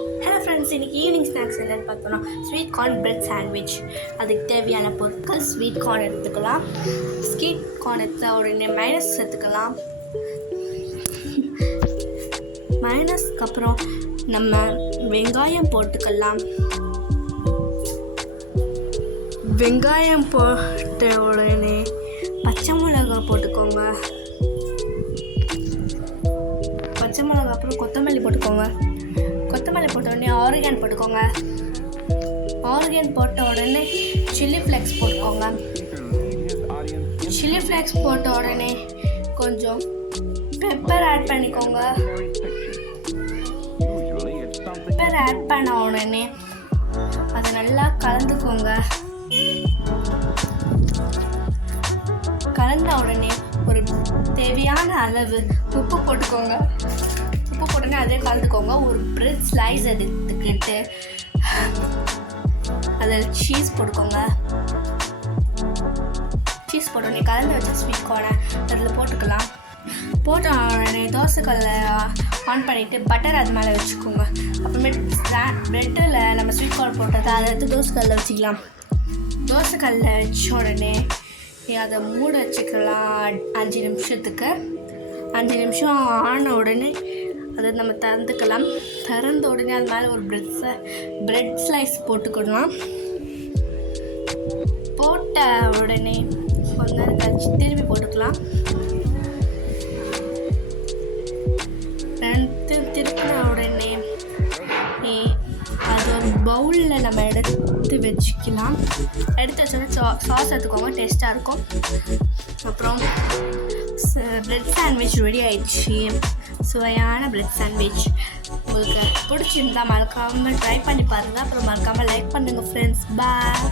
Hello friends, இன்றைக்கி evening snacks என்னென்னு பார்த்தோன்னா ஸ்வீட் கார்ன் பிரெட் சாண்ட்விச். அதுக்கு தேவையான பொருட்கள்: ஸ்வீட் கார்ன் எடுத்துக்கலாம், ஸ்வீட் கார்ன் எடுத்த உடனே மைனஸ் சேர்த்துக்கலாம். மைனஸ்க்கு அப்புறம் நம்ம வெங்காயம் போட்டுக்கலாம். வெங்காயம் போட்ட உடனே பச்சை மிளகாய் போட்டுக்கோங்க. பச்சை மிளகாய் அப்புறம் கொத்தமல்லி போட்டுக்கோங்க. கொத்தமல்லி போட்ட உடனே ஆரிகன் போட்டுக்கோங்க. ஆரிகன் போட்ட உடனே சில்லி ஃப்ளேக்ஸ் போட்டுக்கோங்க. சில்லி ஃப்ளேக்ஸ் போட்ட உடனே கொஞ்சம் பெப்பர் ஆட் பண்ணிக்கோங்க. பெப்பர் ஆட் பண்ண உடனே அதை நல்லா கலந்துக்கோங்க. கலந்த உடனே ஒரு தேவையான அளவு உப்பு போட்டுக்கோங்க. உப்பு போட்டோன்னே அதே கலந்துக்கோங்க. ஒரு பிரெட் ஸ்லைஸ் எடுத்துக்கிட்டு அதில் சீஸ் போட்டுக்கோங்க. சீஸ் போட்டோடனே கலந்து வச்ச ஸ்வீட் கார்னை அதில் போட்டுக்கலாம். போட்ட உடனே தோசைக்கல்லை ஆன் பண்ணிவிட்டு பட்டர் அது மேலே வச்சுக்கோங்க. அப்புறமேட்டு ப்ரெட்டில் நம்ம ஸ்வீட் கார்ன் போட்டதை அதை எடுத்து தோசைக்கல்லில் வச்சுக்கலாம். தோசைக்கல்லில் வச்ச உடனே அதை மூட வச்சுக்கலாம் 5 நிமிஷத்துக்கு. 5 நிமிஷம் ஆன உடனே அதை நம்ம திறந்துக்கலாம். திறந்த உடனே அது மேலே ஒரு பிரெட் ஸ்லைஸ் போட்டுக்கலாம். போட்ட உடனே கொஞ்ச நேரம் கழிச்சு திரும்பி போட்டுக்கலாம். திருப்பின உடனே அது ஒரு பவுலில் நம்ம எடுத்து வச்சுக்கலாம். எடுத்து வச்சோன்னா சாஸ் எடுத்துக்கோங்க, டேஸ்ட்டாக இருக்கும். அப்புறம் பிரெட் சாண்ட்விச் ரெடி ஆயிடுச்சு. சுவையான பிரெட் சாண்ட்விச் உங்களுக்கு பிடிச்சிருந்தா மறக்காமல் ட்ரை பண்ணி பாருங்கள். அப்புறம் மறக்காமல் லைக் பண்ணுங்கள் ஃப்ரெண்ட்ஸ். பாய்.